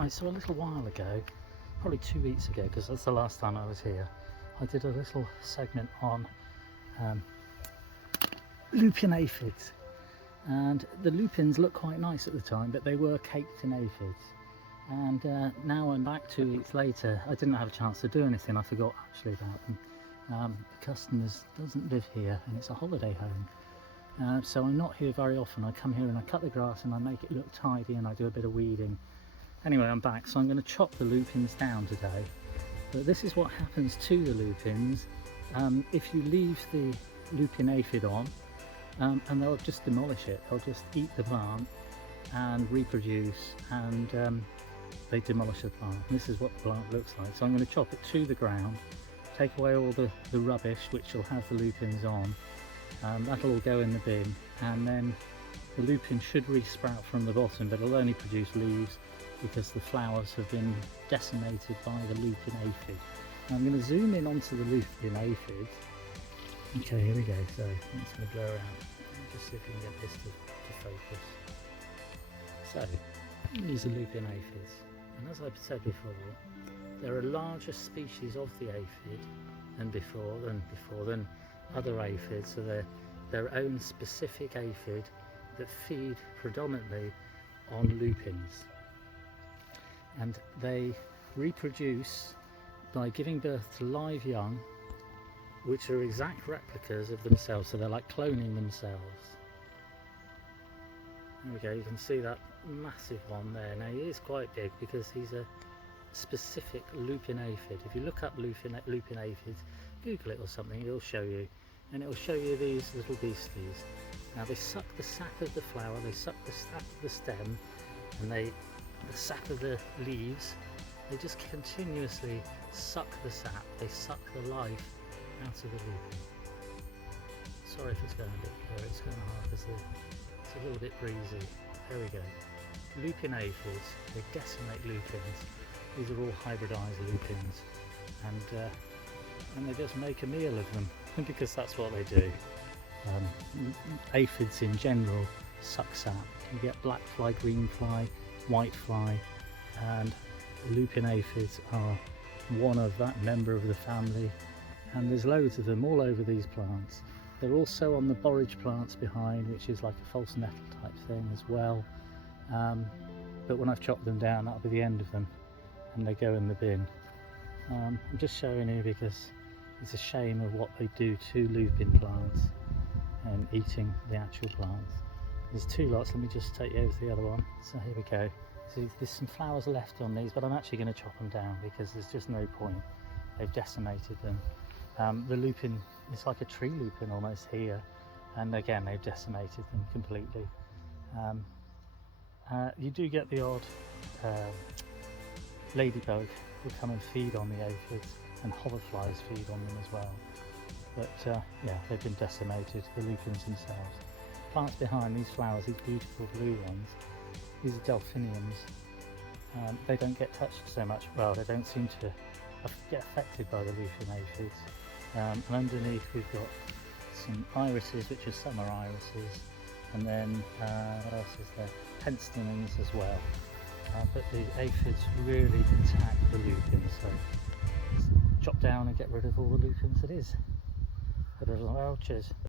Hi, so a little while ago, probably 2 weeks ago, because that's the last time I was here, I did a little segment on Lupin aphids. And the lupins looked quite nice at the time, but they were caked in aphids. And now I'm back 2 weeks later. I didn't have a chance to do anything, I forgot actually about them. The customers doesn't live here and it's a holiday home. So I'm not here very often. I come here and I cut the grass and I make it look tidy and I do a bit of weeding. Anyway, I'm back, so I'm going to chop the lupins down today. But this is what happens to the lupins if you leave the Lupin Aphid on, and they'll just demolish it. They'll just eat the plant and reproduce, and they demolish the plant. And this is what the plant looks like. So I'm going to chop it to the ground, take away all the rubbish which will have the lupins on. That'll all go in the bin, and then the lupin should re-sprout from the bottom, but it'll only produce leaves because the flowers have been decimated by the Lupin Aphid. Now I'm going to zoom in onto the Lupin Aphid. Okay, here we go. So I'm just going to blur out. Just see if we can get this to focus. So these are Lupin aphids, and as I've said before, they're a larger species of the aphid than other aphids. So they're their own specific aphid that feed predominantly on lupins. And they reproduce by giving birth to live young, which are exact replicas of themselves, so they're like cloning themselves. There we go, you can see that massive one there. Now he is quite big because he's a specific Lupin Aphid. If you look up Lupin Aphids, Google it or something, it'll show you, and it'll show you these little beasties. Now they suck the sap of the flower, they suck the sap of the stem, and the sap of the leaves. They just continuously suck the sap, they suck the life out of the lupin. Sorry if it's going a bit blurry, it's going hard because it's a little bit breezy. There we go. Lupin aphids, they decimate lupins. These are all hybridized lupins, and they just make a meal of them because that's what they do. Aphids in general suck sap. You get black fly, green fly, white fly, and Lupin aphids are one of that member of the family, and there's loads of them all over these plants. They're also on the borage plants behind, which is like a false nettle type thing as well, but when I've chopped them down, that'll be the end of them and they go in the bin. I'm just showing you because it's a shame of what they do to lupin plants and eating the actual plants. There's two lots, let me just take you over to the other one. So here we go. So there's some flowers left on these, but I'm actually going to chop them down because there's just no point. They've decimated them. The lupin, it's like a tree lupin almost here, and again they've decimated them completely. You do get the odd ladybug will come and feed on the aphids, and hoverflies feed on them as well. But yeah, they've been decimated, the lupins themselves. Plants behind, these flowers, these beautiful blue ones, these are delphiniums. They don't get touched so much, well, they don't seem to get affected by the Lupin aphids. And underneath we've got some irises, which are summer irises, and then what else is there? Penstemons as well. But the aphids really attack the lupins, so chop down and get rid of all the lupins it is. But well, cheers.